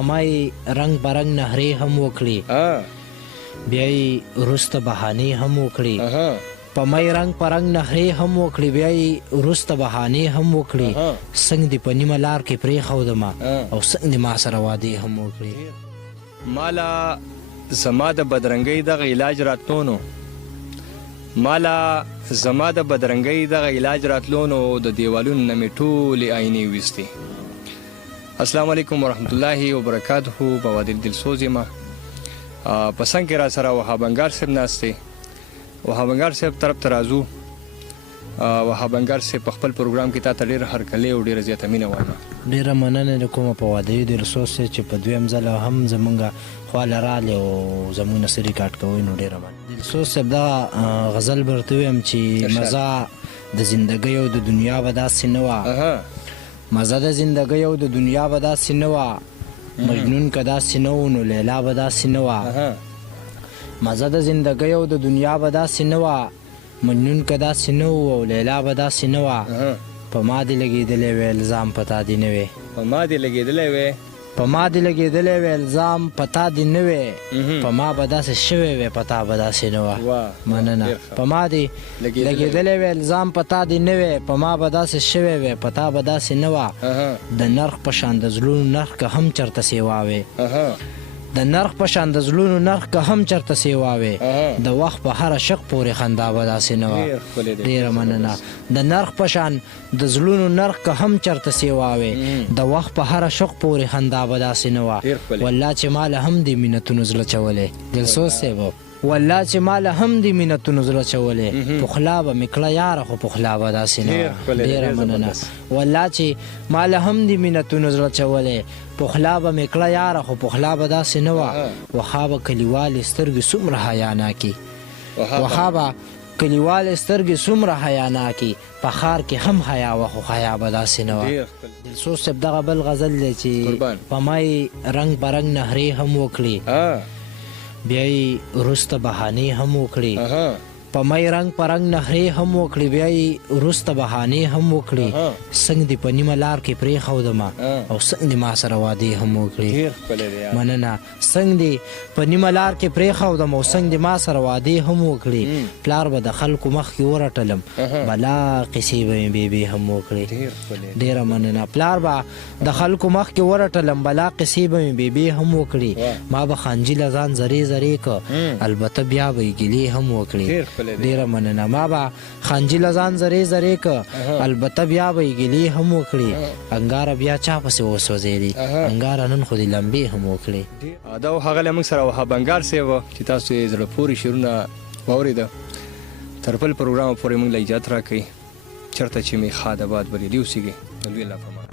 امای رنگ برنگ نهرې هم وکړي بیا یې وروسته بهانې هم وکړي په مای رنگ پرنګ نهرې هم وکړي بیا یې وروسته بهانې هم وکړي څنګه دې په نیمه لار کې پرېښودمه او څنګه دې ما سره وعدې هم وکړي. مالا زما د بدرنګۍ دغه علاج راتلو نو د دیوالونو نه مې ټولې آینې ویستې. السلام علیکم ورحمت الله وبرکاته. بوادر دلسوز یم. په څنګ کې را سره وهابنګار صاحب ناست دی. وهابنګار صاحب طرف ته راځو. وهابنګار صاحب په خپل پروګرام کې تا ته ډېره هرکلې او ډېره زیاته مینه وایم. ډېره مننه د کومه په واده دلسوز صاحب چې په دویم ځل هم زمونږ خواله راغلی او زمونږ نه څه ریکارډ کوئ نو ډېره مننه. دلسوز صاحب دغه غزل به ورته ویم چې مزه د زندګۍ او د دنیا به داسې نه وه مزه د زندګۍ او د دنیا به داسې نه وه مجنون که داسې نه و نو لیلا به داسې نه وه مزه د زندګۍ او د دنیا به داسې نه وه مجنون که داسې نه و او لیلا به داسې نه وه په ما دې لګېدلی وی الزام په تا دې نه وی په ما دې لګېدلی وی الزام په تا دې نه وی په ما به داسې شوی وی په تا به داسې نه وه. مننه. په ما دې لګېدلی وی الزام په تا دې نه وی په ما به داسې شوی وی په تا به داسې نه وه د نرخ په شان د زړونو نرخ که هم چېرته سیوا وی د نرخ په شان د زړونو نرخ که هم چېرته سیوا وی د وخت په هره شق پورې خندا به داسې نه وه. ډېره مننه. د نرخ په شان د زړونو نرخ که هم چېرته سیوا وی د وخت په هره شق پورې خندا به داسې نه وه. والله چې ماله هم دې مینتونو زړه چولی دلسوز صاحب والله چې ماله هم دې مینتونو زړه چولی پخلا به مې کړه یاره خو پخلا به داسې نه وه. ډېره مننه. والله چې ماله هم دې مینتونو زړه چولی پخلا به مې کړه یاره خو پخلا به داسې نه وه. وخا به کلیوالې سترګې څومره حیاناکي وخا به کلیوالې سترګې څومره حیاناکي په ښار کې هم حیا وه خو حیا به داسې نه وه. دلسوز صاحب دغه بل غزل دی چې په مای رنګ برنګ نهرې هم وکړي بیا یې وروسته بهانې هم وکړي په مای رنګ پرنګ نهرې هم وکړي بیا یې وروسته بهانې هم وکړي څنګه دې په نیمه لار کې پرېښودمه او څنګه دې ما سره وعدې هم وکړي. مننه. څنګه دې په نیمه لار کې پرېښودم او څنګه دې ما سره وعدې هم وکړي پلار به د خلکو مخکې ورټلم بلا قیسې به مې بېبې هم وکړي. ډېره مننه. پلار به د خلکو مخکې ورټلم بلا قیسې به مې بېبې هم وکړي ما به خانجي له ځان زرې زرې که البته بیا به یې ګیلې هم وکړي. ډېره مننه. ما به خانجي له ځان زرې زرې که البته بیا به یې ګیلې هم وکړي انګاره بیا چا پسې وسوځېدي انګاره نن خو دې لمبې هم وکړي. دا هغه له موږ سره وهابنګار صاحب چې تاسو یې زړه پورې شعرونه واورېده. تر بل پروګرامه پورې موږ له اجازت راکوئ چېرته چې مې ښاد آباد بریلي اوسېږي. د لوی الله په امان.